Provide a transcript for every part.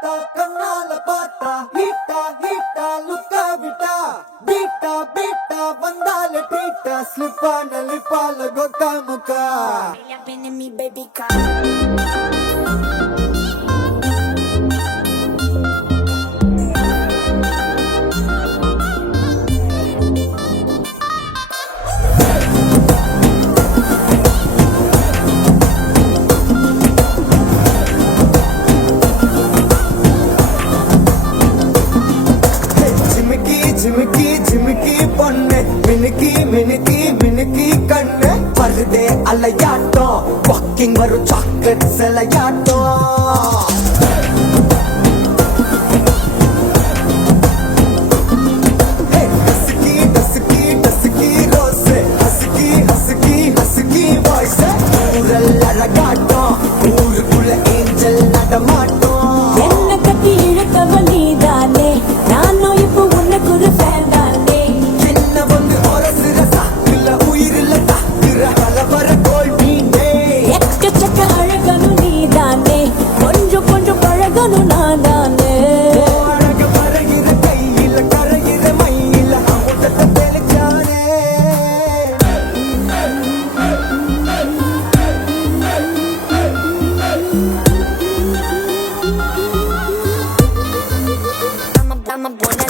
பார்த்தா கண்ணால பார்த்தா ஹீட்டா ஹீட்டா லுக்கா விட்டா பீட்டா பீட்டா வந்தால டீட்டா ஸ்லிப்பான லிப்பால கொக்கா முக்கா baby car. ஜிமிக்கி ஜிமிக்கி பொண்ணு மினுக்கி மினுக்கி மினுக்கி கண்ணு வருதே அலையாட்டம் வாக்கிங் வரும் சாக்லேட் சிலையாட்டம் ஊருக்குள்ள ஏஞ்சல் நடமாட்டோம் என்ன கட்டி இழுத்தவ நீதானே நானும் இப்போ உனக்கு ஒரு ஃபேன் தானே என்ன வந்து ஒரசுற சாக்குல உயிரில்ல தாக்குற கலவர கோல் நீனே எக்கச்சக்க அழகனும் நீதானே கொஞ்சம் கொஞ்சம் பழகனும் நான் தானே அழக பறகிற கையில கரையிற மயில அமுதத்தை தெளிச்சானே I'm a buena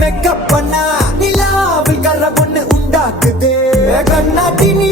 மேக்கப் பண்ணா நிலாவில் கர பொண்ணு உண்டாக்குது கண்ணாட்டி நீ